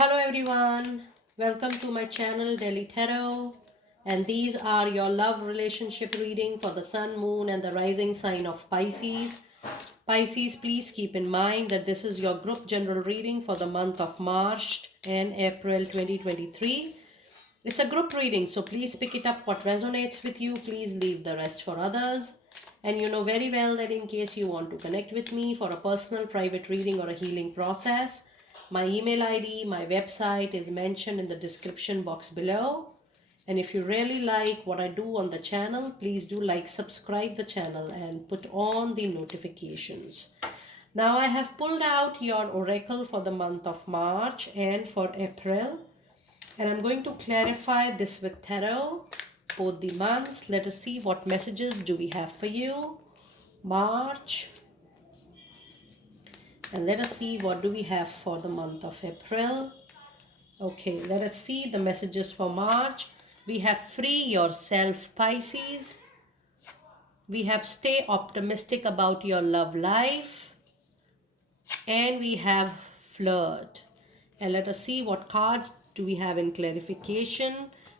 Hello everyone, welcome to my channel Delhi Tarot, and these are your love relationship reading for the sun, moon and the rising sign of Pisces. Pisces, please keep in mind that this is your group general reading for the month of March and April 2023. It's a group reading, so please pick it up what resonates with you. Please leave the rest for others. And you know very well that in case you want to connect with me for a personal private reading or a healing process, my email ID, my website is mentioned in the description box below. And if you really like what I do on the channel, please do like, subscribe the channel and put on the notifications. Now I have pulled out your oracle for the month of March and for April. And I'm going to clarify this with tarot, both the months. Let us see what messages do we have for you. March. And let us see what do we have for the month of April. Okay, let us see the messages for March. We have free yourself, Pisces. We have stay optimistic about your love life. And we have flirt. And let us see what cards do we have in clarification.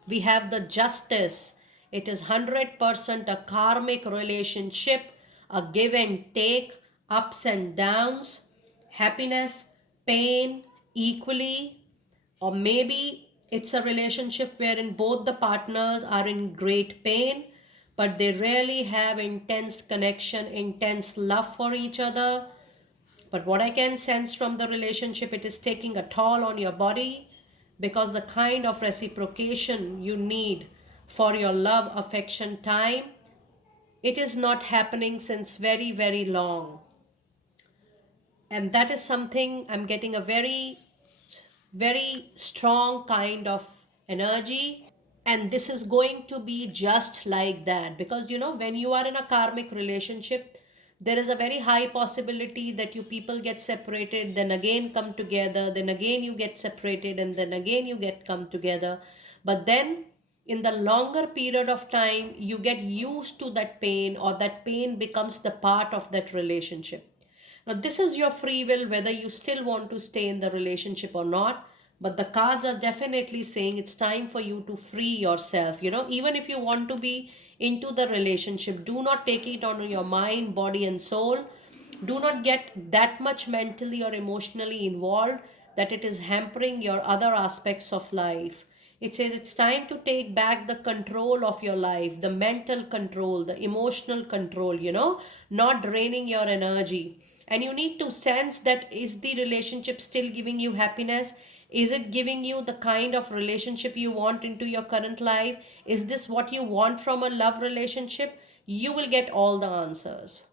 We have the justice. It is 100% a karmic relationship, a give and take, ups and downs, happiness, pain, equally. Or maybe it's a relationship wherein both the partners are in great pain, but they really have intense connection, intense love for each other. But what I can sense from the relationship, it is taking a toll on your body because the kind of reciprocation you need for your love, affection, time, it is not happening since very, very long. And that is something I'm getting a very, very strong kind of energy. And this is going to be just like that because when you are in a karmic relationship, there is a very high possibility that you people get separated, then again come together, then again you get separated, and then again you get come together. But then in the longer period of time, you get used to that pain, or that pain becomes the part of that relationship. Now, this is your free will whether you still want to stay in the relationship or not. But the cards are definitely saying it's time for you to free yourself. Even if you want to be into the relationship, do not take it on your mind, body, and soul. Do not get that much mentally or emotionally involved that it is hampering your other aspects of life. It says it's time to take back the control of your life, the mental control, the emotional control, not draining your energy. And you need to sense that, is the relationship still giving you happiness? Is it giving you the kind of relationship you want into your current life? Is this what you want from a love relationship? You will get all the answers.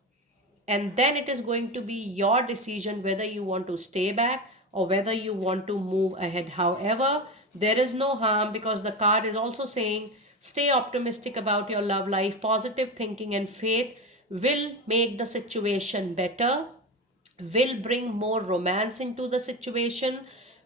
And then it is going to be your decision whether you want to stay back or whether you want to move ahead. However, there is no harm because the card is also saying stay optimistic about your love life. Positive thinking and faith will make the situation better, will bring more romance into the situation,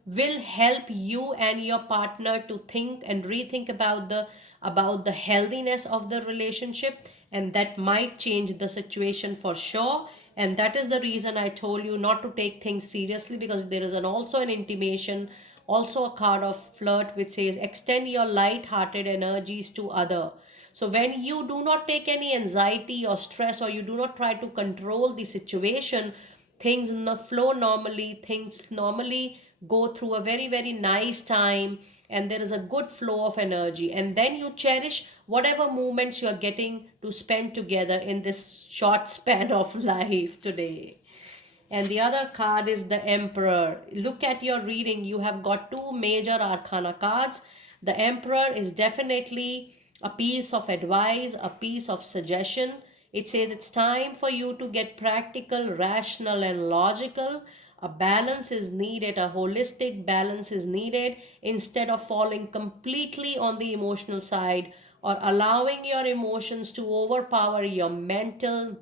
will help you and your partner to think and rethink about the healthiness of the relationship, and that might change the situation for sure. And that is the reason I told you not to take things seriously, because there is also an intimation, also a card of flirt, which says extend your light-hearted energies to other. So when you do not take any anxiety or stress, or you do not try to control the situation, things flow normally, things normally go through a very, very nice time, and there is a good flow of energy. And then you cherish whatever moments you're getting to spend together in this short span of life today. And the other card is the Emperor. Look at your reading. You have got two major arcana cards. The Emperor is definitely a piece of advice, a piece of suggestion. It says it's time for you to get practical, rational, and logical. A balance is needed, a holistic balance is needed, instead of falling completely on the emotional side or allowing your emotions to overpower your mental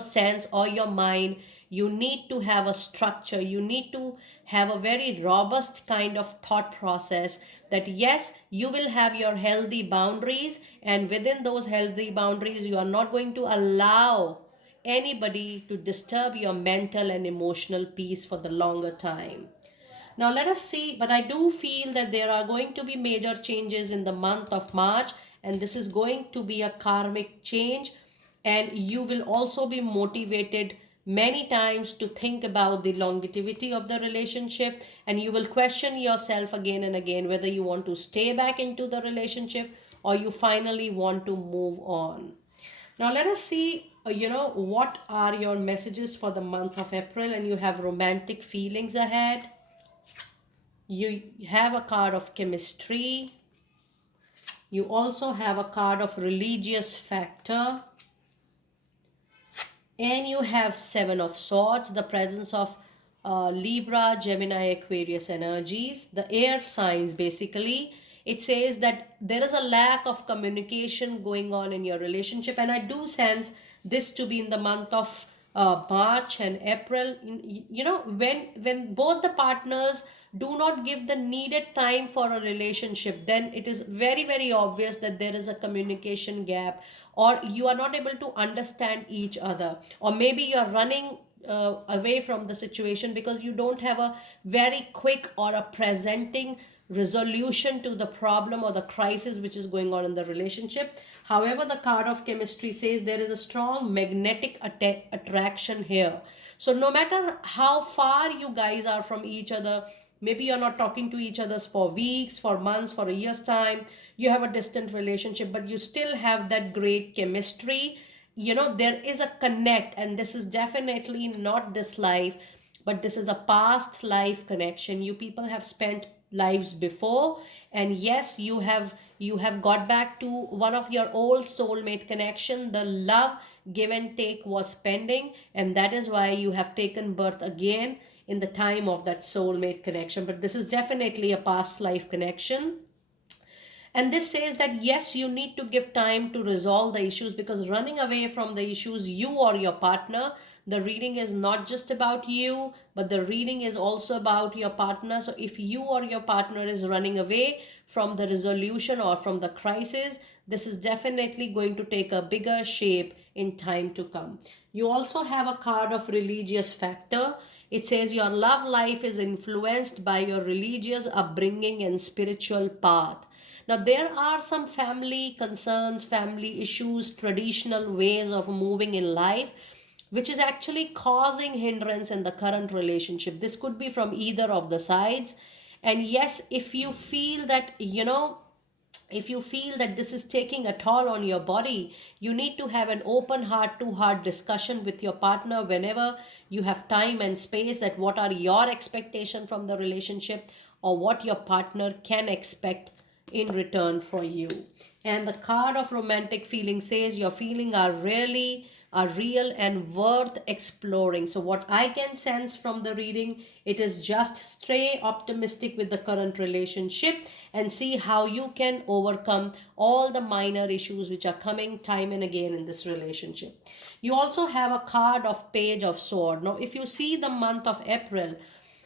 sense or your mind. You need to have a structure, you need to have a very robust kind of thought process, that yes, you will have your healthy boundaries, and within those healthy boundaries you are not going to allow anybody to disturb your mental and emotional peace for the longer time. Now let us see, but I do feel that there are going to be major changes in the month of March, and this is going to be a karmic change, and you will also be motivated many times to think about the longevity of the relationship, and you will question yourself again and again whether you want to stay back into the relationship or you finally want to move on. Now let us see, what are your messages for the month of April, and you have romantic feelings ahead. You have a card of chemistry. You also have a card of religious factor. And you have Seven of Swords, the presence of Libra, Gemini, Aquarius energies, the air signs basically. It says that there is a lack of communication going on in your relationship, and I do sense this to be in the month of March and April. When both the partners do not give the needed time for a relationship, then it is very, very obvious that there is a communication gap, or you are not able to understand each other, or maybe you are running away from the situation because you don't have a very quick or a presenting resolution to the problem or the crisis which is going on in the relationship. However, the card of chemistry says there is a strong magnetic attraction here. So no matter how far you guys are from each other, maybe you're not talking to each other for weeks, for months, for a year's time, you have a distant relationship, but you still have that great chemistry. There is a connect, and this is definitely not this life, but this is a past life connection. You people have spent lives before, and yes, you have got back to one of your old soulmate connection. The love give and take was pending, and that is why you have taken birth again in the time of that soulmate connection. But this is definitely a past life connection, and this says that yes, you need to give time to resolve the issues, because running away from the issues, you or your partner, the reading is not just about you, but the reading is also about your partner. So if you or your partner is running away from the resolution or from the crisis, this is definitely going to take a bigger shape in time to come. You also have a card of religious factor. It says your love life is influenced by your religious upbringing and spiritual path. Now, there are some family concerns, family issues, traditional ways of moving in life, which is actually causing hindrance in the current relationship. This could be from either of the sides. And yes, if you feel that this is taking a toll on your body, you need to have an open heart to heart discussion with your partner whenever you have time and space, that what are your expectations from the relationship, or what your partner can expect in return for you. And the card of romantic feeling says your feelings are real and worth exploring. So what I can sense from the reading, it is just stay optimistic with the current relationship and see how you can overcome all the minor issues which are coming time and again in this relationship. You also have a card of Page of Sword. Now if you see the month of April,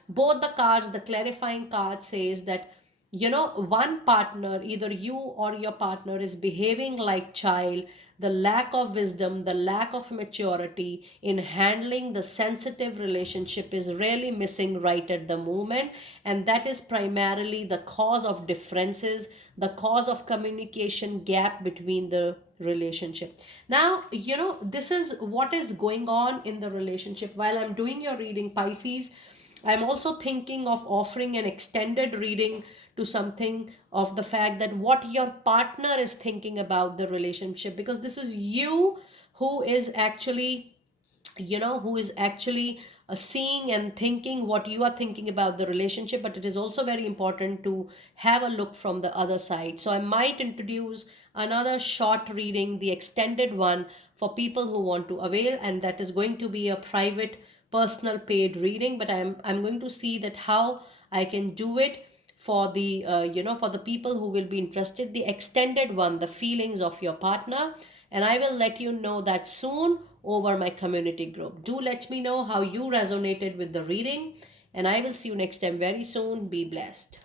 both the cards, the clarifying card says that one partner, either you or your partner, is behaving like child. The lack of wisdom, the lack of maturity in handling the sensitive relationship is really missing right at the moment, and that is primarily the cause of differences, the cause of communication gap between the relationship. Now this is what is going on in the relationship. While I'm doing your reading, Pisces, I'm also thinking of offering an extended reading to something of the fact that what your partner is thinking about the relationship, because this is you who is actually seeing and thinking what you are thinking about the relationship, but it is also very important to have a look from the other side. So I might introduce another short reading, the extended one, for people who want to avail, and that is going to be a private personal paid reading. But I'm going to see that how I can do it for the for the people who will be interested, the extended one, the feelings of your partner, and I will let you know that soon over my community group. Do let me know how you resonated with the reading, and I will see you next time very soon. Be blessed.